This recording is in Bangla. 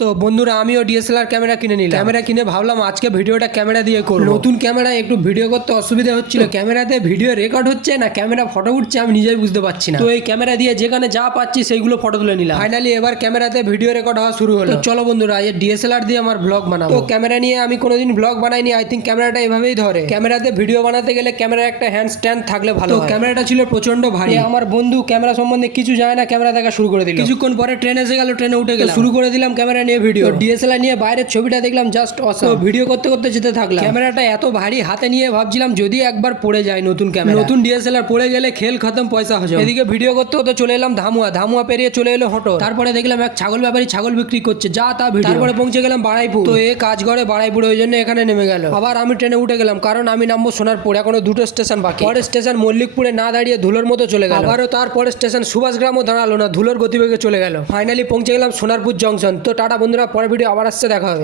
তো বন্ধুরা আমিও ডিএসএলআর ক্যামেরা কিনে নিলাম। ক্যামেরা কিনে ভাবলাম আজকে ভিডিওটা ক্যামেরা দিয়ে করব। নতুন ক্যামেরা একটু ভিডিও করতে অসুবিধা হচ্ছিল, ক্যামেরাতে ভিডিও রেকর্ড হচ্ছে না ক্যামেরা ফটো উঠছে আমি নিজেই বুঝতে পারছি না। তো এই ক্যামেরা দিয়ে যেখানে যা পাচ্ছি সেইগুলো ফটো তুলে নিলাম। ফাইনালি এবার ক্যামেরাতে ভিডিও রেকর্ড হওয়া শুরু হলো। তো চলো বন্ধুরা এই ডিএসএলআর দিয়ে আমার ব্লগ বানাবো। তো ক্যামেরা নিয়ে আমি কোনোদিন ব্লগ বানাইনি, আই থিঙ্ক ক্যামেরাটা এভাবেই ধরে। ক্যামেরাতে ভিডিও বানাতে গেলে ক্যামেরার একটা হ্যান্ড স্ট্যান্ড থাকলে ভালো। তো ক্যামেরাটা ছিল প্রচন্ড ভারী। আমার বন্ধু ক্যামেরা সম্বন্ধে কিছু জানে না, ক্যামেরা দেখা শুরু করে দিল। কিছুক্ষণ পরে ট্রেন এসে গেল, ট্রেনে উঠে গেল, শুরু করে দিলাম ক্যামেরা নিয়ে ভিডিও। ডিএসএলআর নিয়ে বাইরের ছবিটা দেখলাম জাস্ট অসাম। তো ভিডিও করতে করতে যেতে থাকলাম। ক্যামেরাটা এত ভারী হাতে নিয়ে ভাবছিলাম যদি একবার পড়ে যায় নতুন ক্যামেরা, নতুন ডিএসএলআর পড়ে গেলে খেল খতম, পয়সা হজম। এদিকে ভিডিও করতে করতে চলে এলাম ধামুয়া, ধামুয়া পেরিয়ে চলে এলো হটো। তারপরে দেখলাম এক ছাগল ব্যাপারী ছাগল বিক্রি করছে, যা তা ভিডিও। তারপরে পৌঁছে গেলাম বাড়াইপুর। তো এ কাজ করে বাড়াইপুর, ওই জন্য এখানে নেমে গেল। আবার আমি ট্রেনে উঠে গেলাম, কারণ আমি নামবো সোনারপুর, এখনো দুটো স্টেশন বাকি। পরের স্টেশন মল্লিকপুরে না দাঁড়িয়ে ধুলোর মতো চলে গেল। আবারও তারপরে স্টেশন সুভাষগ্রামও দাঁড়ালো না, ধুলোর গতিবেগে চলে গেল। ফাইনালি পৌঁছে গেলাম সোনারপুর জংশন। তো টাটা বন্ধুরা, পরের ভিডিও আবার আসছে, দেখা হবে।